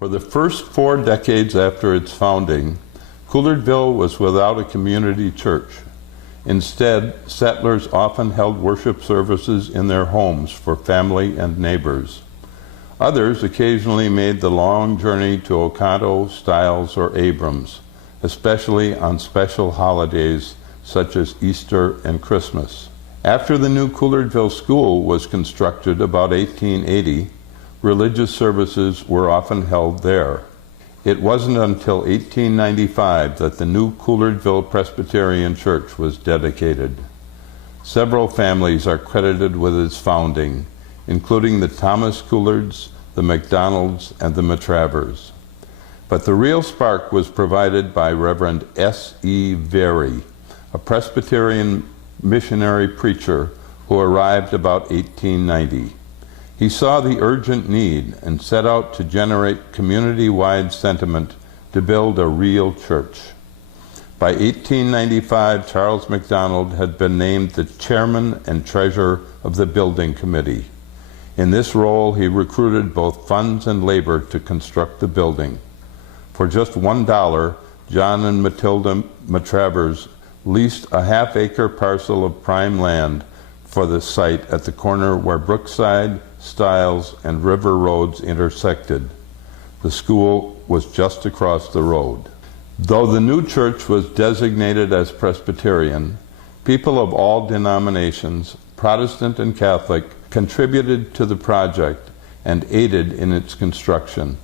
For the first 4 decades after its founding, Couillardville was without a community church. Instead, settlers often held worship services in their homes for family and neighbors. Others occasionally made the long journey to Oconto, Stiles, or Abrams, especially on special holidays such as Easter and Christmas. After the new Couillardville School was constructed about 1880, religious services were often held there. It wasn't until 1895 that the new Couillardville Presbyterian Church was dedicated. Several families are credited with its founding, including the Thomas Couillards, the McDonalds, and the Matravers. But the real spark was provided by Reverend S.E. Very, a Presbyterian missionary preacher who arrived about 1890. He saw the urgent need and set out to generate community-wide sentiment to build a real church. By 1895, Charles MacDonald had been named the chairman and treasurer of the building committee. In this role, he recruited both funds and labor to construct the building. For just $1, John and Matilda Matravers leased a half-acre parcel of prime land for the site at the corner where Brookside, Stiles, and River Roads intersected. The school was just across the road. Though the new church was designated as Presbyterian, people of all denominations, Protestant and Catholic, contributed to the project and aided in its construction.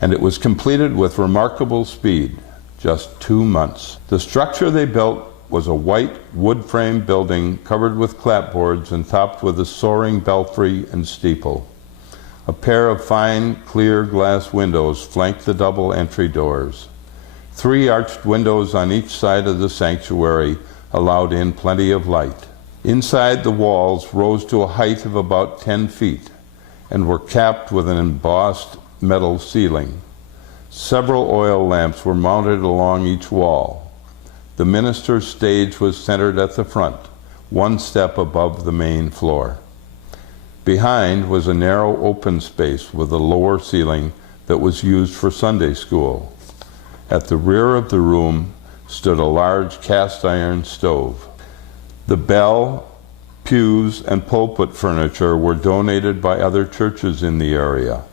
And it was completed with remarkable speed, just 2 months. The structure they built was a white wood-frame building covered with clapboards and topped with a soaring belfry and steeple. A pair of fine, clear glass windows flanked the double entry doors. 3 arched windows on each side of the sanctuary allowed in plenty of light. Inside, the walls rose to a height of about 10 feet and were capped with an embossed metal ceiling. Several oil lamps were mounted along each wall. The minister's stage was centered at the front, 1 step above the main floor. Behind was a narrow open space with a lower ceiling that was used for Sunday school. At the rear of the room stood a large cast-iron stove. The bell, pews, and pulpit furniture were donated by other churches in the area.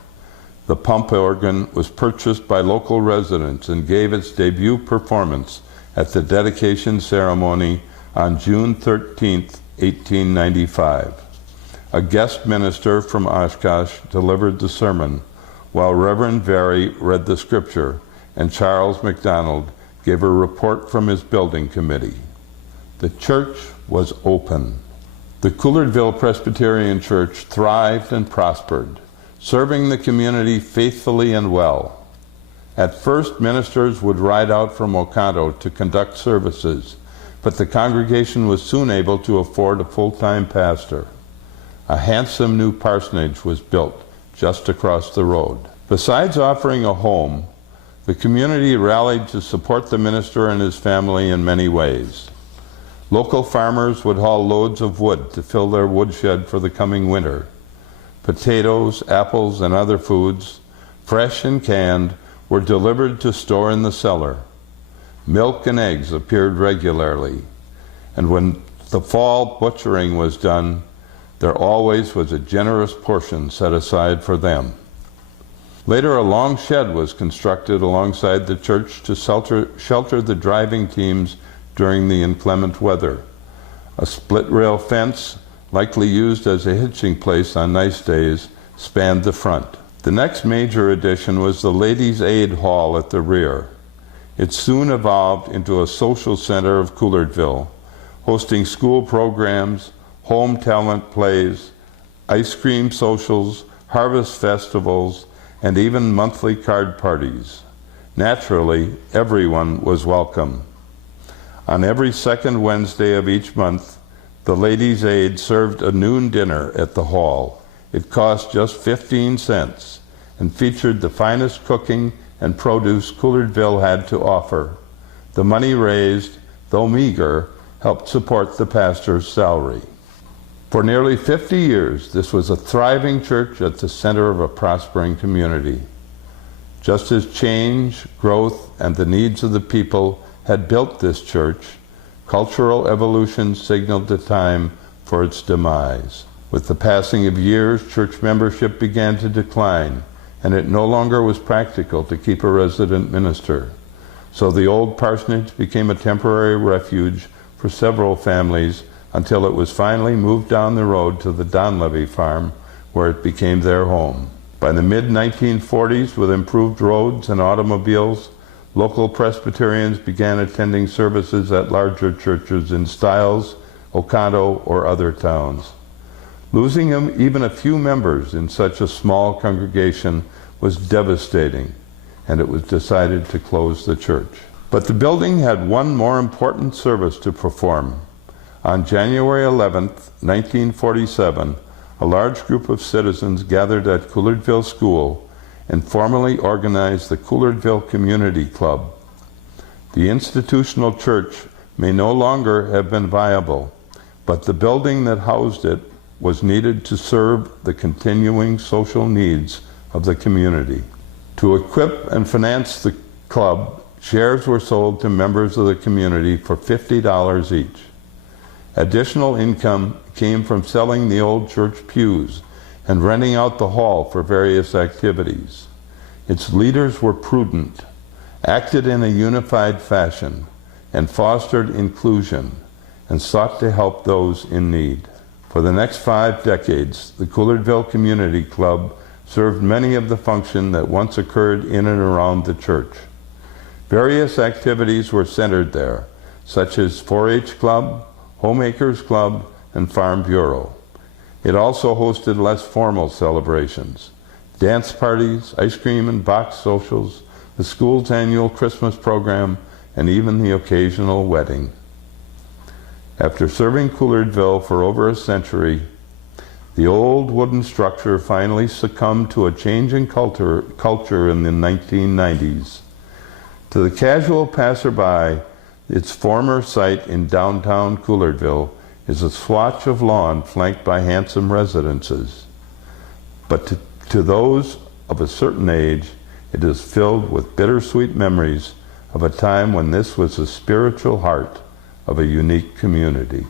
The pump organ was purchased by local residents and gave its debut performance at the dedication ceremony on June 13, 1895. A guest minister from Oshkosh delivered the sermon, while Reverend Very read the scripture, and Charles MacDonald gave a report from his building committee. The church was open. The Couillardville Presbyterian Church thrived and prospered, serving the community faithfully and well. At first, ministers would ride out from Oconto to conduct services, but the congregation was soon able to afford a full-time pastor. A handsome new parsonage was built just across the road. Besides offering a home, the community rallied to support the minister and his family in many ways. Local farmers would haul loads of wood to fill their woodshed for the coming winter. Potatoes, apples, and other foods, fresh and canned, were delivered to store in the cellar. Milk and eggs appeared regularly, and when the fall butchering was done, there always was a generous portion set aside for them. Later, a long shed was constructed alongside the church to shelter the driving teams during the inclement weather. A split-rail fence, likely used as a hitching place on nice days, spanned the front. The next major addition was the Ladies' Aid Hall at the rear. It soon evolved into a social center of Couillardville, hosting school programs, home talent plays, ice cream socials, harvest festivals, and even monthly card parties. Naturally, everyone was welcome. On every second Wednesday of each month, the Ladies' Aid served a noon dinner at the hall. It cost just 15 cents and featured the finest cooking and produce Couillardville had to offer. The money raised, though meager, helped support the pastor's salary. For nearly 50 years, this was a thriving church at the center of a prospering community. Just as change, growth, and the needs of the people had built this church, cultural evolution signaled the time for its demise. With the passing of years, church membership began to decline, and it no longer was practical to keep a resident minister. So the old parsonage became a temporary refuge for several families until it was finally moved down the road to the Donlevy farm, where it became their home. By the mid-1940s, with improved roads and automobiles, local Presbyterians began attending services at larger churches in Stiles, Oconto, or other towns. Losing even a few members in such a small congregation was devastating, and it was decided to close the church. But the building had one more important service to perform. On January 11, 1947, a large group of citizens gathered at Couillardville School and formally organized the Couillardville Community Club. The institutional church may no longer have been viable, but the building that housed it was needed to serve the continuing social needs of the community. To equip and finance the club, shares were sold to members of the community for $50 each. Additional income came from selling the old church pews and renting out the hall for various activities. Its leaders were prudent, acted in a unified fashion, and fostered inclusion, and sought to help those in need. For the next 5 decades, the Couillardville Community Club served many of the functions that once occurred in and around the church. Various activities were centered there, such as 4-H Club, Homemakers Club, and Farm Bureau. It also hosted less formal celebrations, dance parties, ice cream and box socials, the school's annual Christmas program, and even the occasional wedding. After serving Couillardville for over a century, the old wooden structure finally succumbed to a changing culture in the 1990s. To the casual passerby, its former site in downtown Couillardville is a swatch of lawn flanked by handsome residences. But to those of a certain age, it is filled with bittersweet memories of a time when this was the spiritual heart of a unique community.